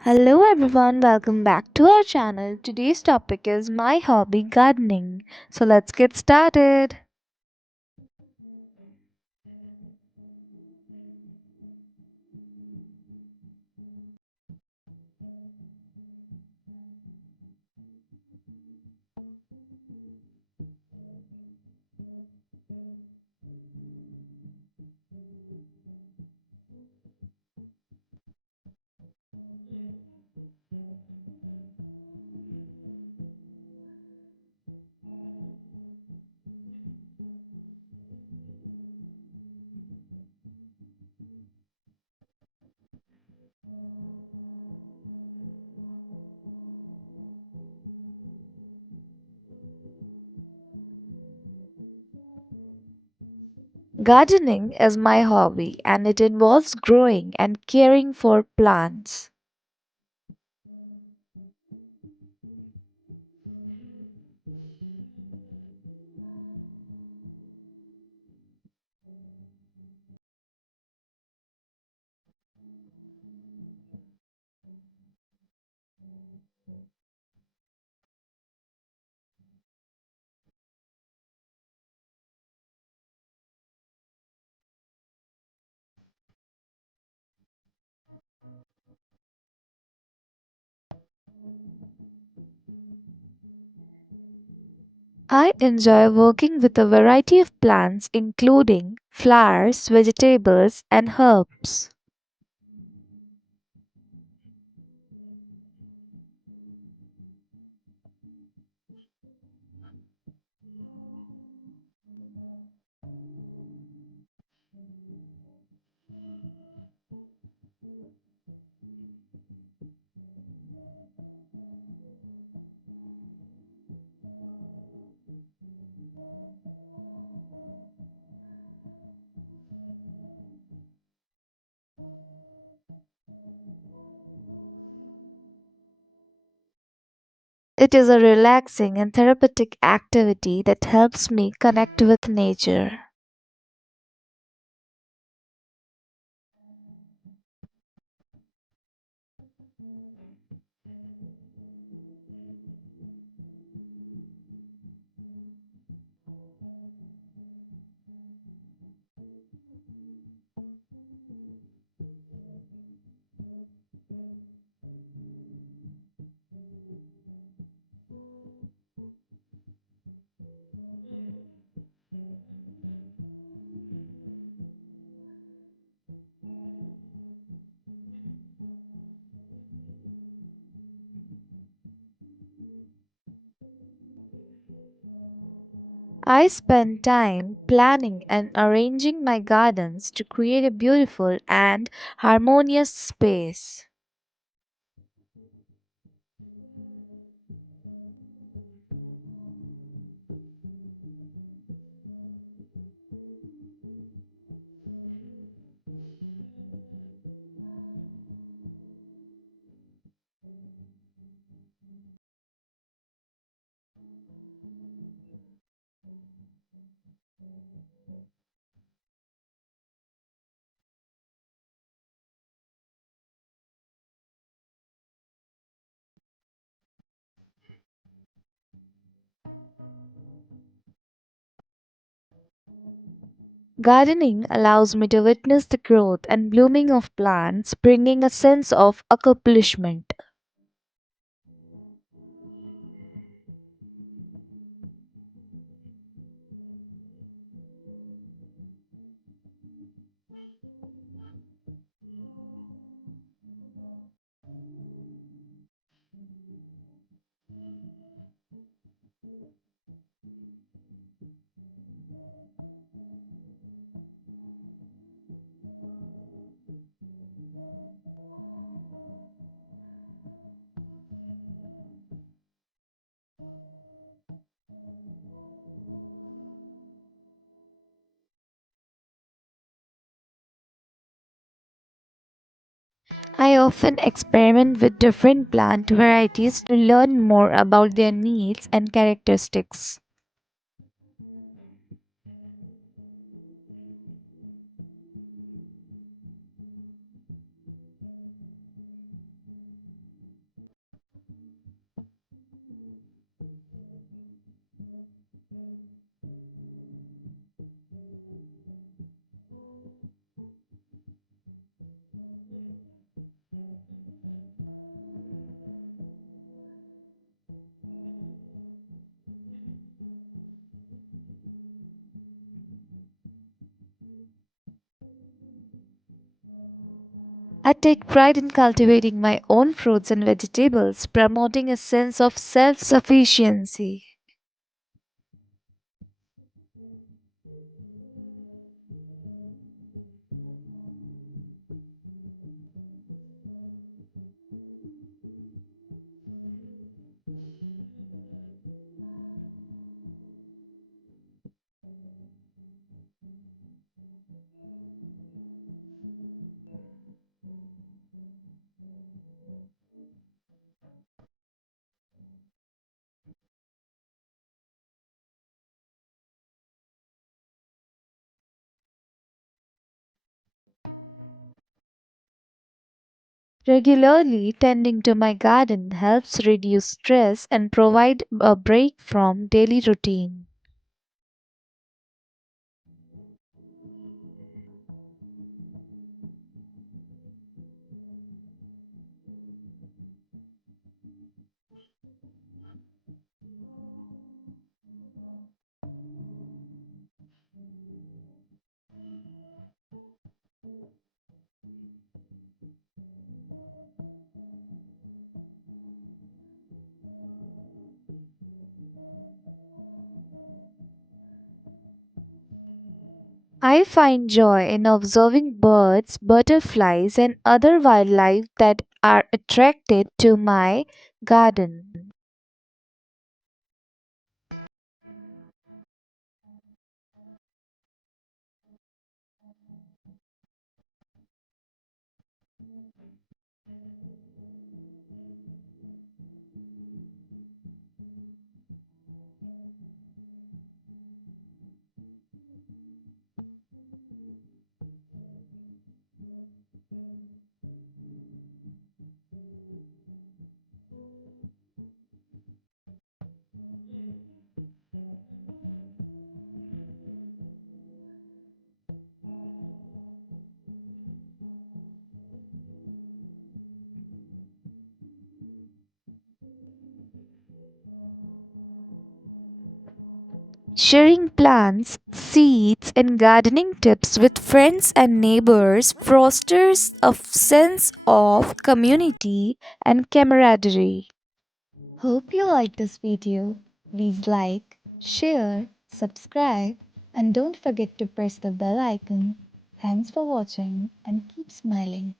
Hello everyone, welcome back to our channel. Today's topic is my hobby gardening. So let's get started. Gardening is my hobby and it involves growing and caring for plants. I enjoy working with a variety of plants including flowers, vegetables, and herbs. It is a relaxing and therapeutic activity that helps me connect with nature. I spend time planning and arranging my gardens to create a beautiful and harmonious space. Gardening allows me to witness the growth and blooming of plants, bringing a sense of accomplishment. I often experiment with different plant varieties to learn more about their needs and characteristics. I take pride in cultivating my own fruits and vegetables, promoting a sense of self sufficiency. Regularly tending to my garden helps reduce stress and provide a break from daily routine. I find joy in observing birds, butterflies, and other wildlife that are attracted to my garden. Sharing plants, seeds, and gardening tips with friends and neighbors fosters a sense of community and camaraderie. Hope you like this video. Please like, share, subscribe, and don't forget to press the bell icon. Thanks for watching and keep smiling.